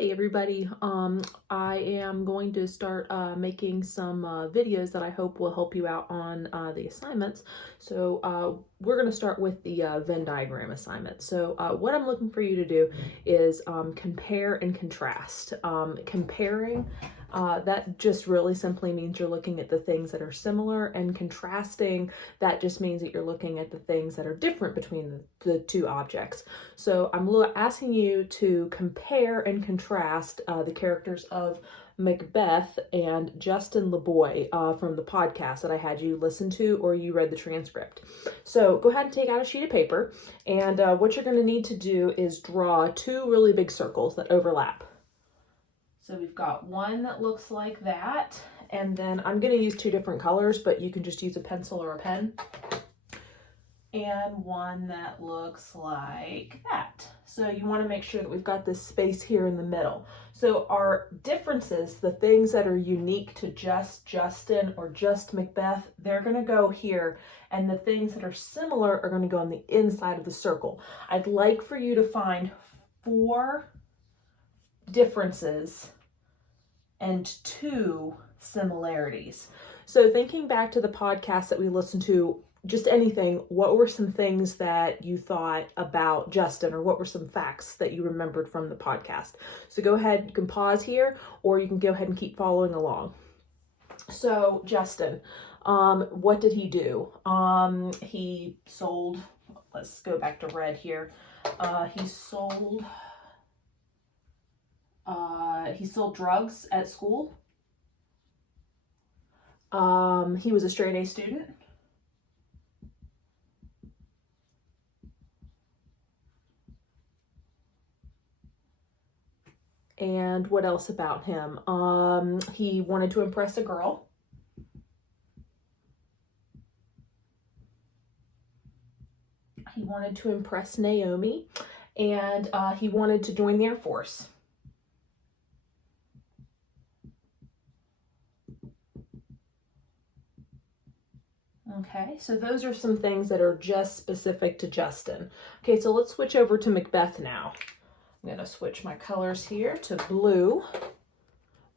Hey everybody, I am going to start making some videos that I hope will help you out on the assignments. So we're going to start with the Venn diagram assignment. So what I'm looking for you to do is compare and contrast. Comparing, that just really simply means you're looking at the things that are similar, and contrasting, that just means that you're looking at the things that are different between the two objects. So I'm asking you to compare and contrast the characters of Macbeth and Justin LaBoy from the podcast that I had you listen to, or you read the transcript. So go ahead and take out a sheet of paper, and what you're going to need to do is draw two really big circles that overlap. So we've got one that looks like that, and then I'm going to use two different colors, but you can just use a pencil or a pen. And one that looks like that. So you want to make sure that we've got this space here in the middle. So our differences, the things that are unique to just Justin or just Macbeth, they're going to go here, and the things that are similar are going to go on the inside of the circle. I'd like for you to find 4 differences and 2 similarities. So thinking back to the podcast that we listened to, just anything, what were some things that you thought about Justin, or what were some facts that you remembered from the podcast? So go ahead, you can pause here, or you can go ahead and keep following along. So Justin, what did he do? He sold, let's go back to red here. He sold drugs at school. He was a straight A student. And what else about him? He wanted to impress a girl. He wanted to impress Naomi, and he wanted to join the Air Force. Okay, so those are some things that are just specific to Justin. Okay, so let's switch over to Macbeth now. I'm going to switch my colors here to blue.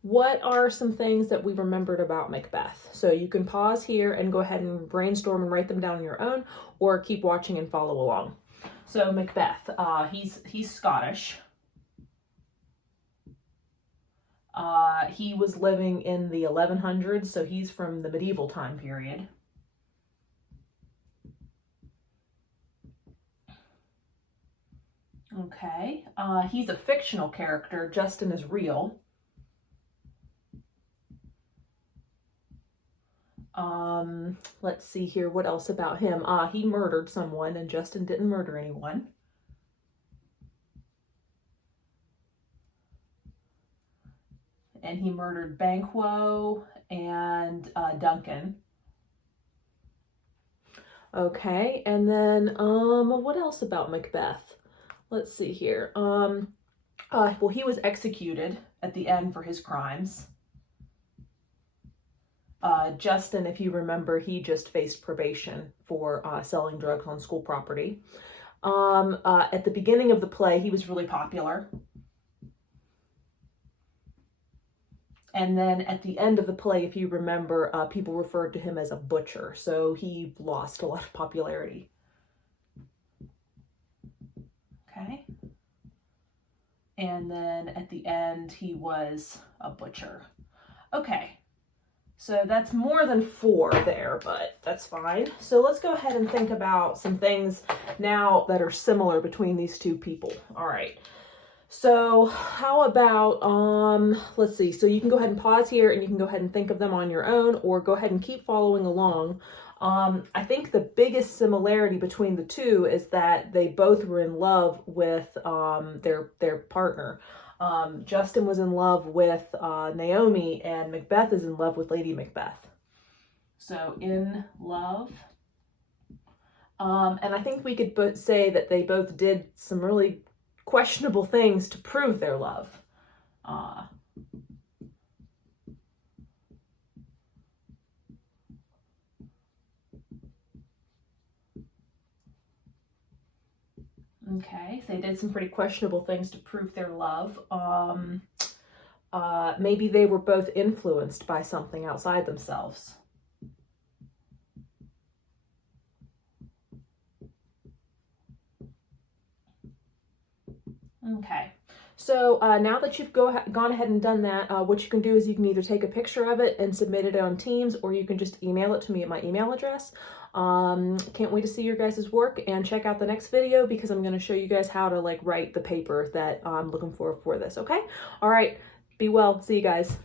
What are some things that we remembered about Macbeth? So you can pause here and go ahead and brainstorm and write them down on your own, or keep watching and follow along. So Macbeth, he's Scottish. He was living in the 1100s, so he's from the medieval time period. Okay, he's a fictional character. Justin is real. Let's see here. What else about him? He murdered someone, and Justin didn't murder anyone. And he murdered Banquo and Duncan. Okay, and then what else about Macbeth? Let's see here. Well, he was executed at the end for his crimes. Justin, if you remember, he just faced probation for selling drugs on school property. At the beginning of the play, he was really popular. And then at the end of the play, if you remember, people referred to him as a butcher. So he lost a lot of popularity. Okay. And then at the end, he was a butcher. Okay. So that's more than 4 there, but that's fine. So let's go ahead and think about some things now that are similar between these two people. All right. So how about, let's see. So you can go ahead and pause here, and you can go ahead and think of them on your own, or go ahead and keep following along. I think the biggest similarity between the two is that they both were in love with their partner. Justin was in love with Naomi, and Macbeth is in love with Lady Macbeth. So in love. And I think we could say that they both did some really questionable things to prove their love. Okay, so they did some pretty questionable things to prove their love. Maybe they were both influenced by something outside themselves. Okay, so now that you've gone ahead and done that, what you can do is you can either take a picture of it and submit it on Teams, or you can just email it to me at my email address. Can't wait to see your guys' work, and check out the next video because I'm going to show you guys how to like write the paper that I'm looking for this, okay? All right, be well. See you guys.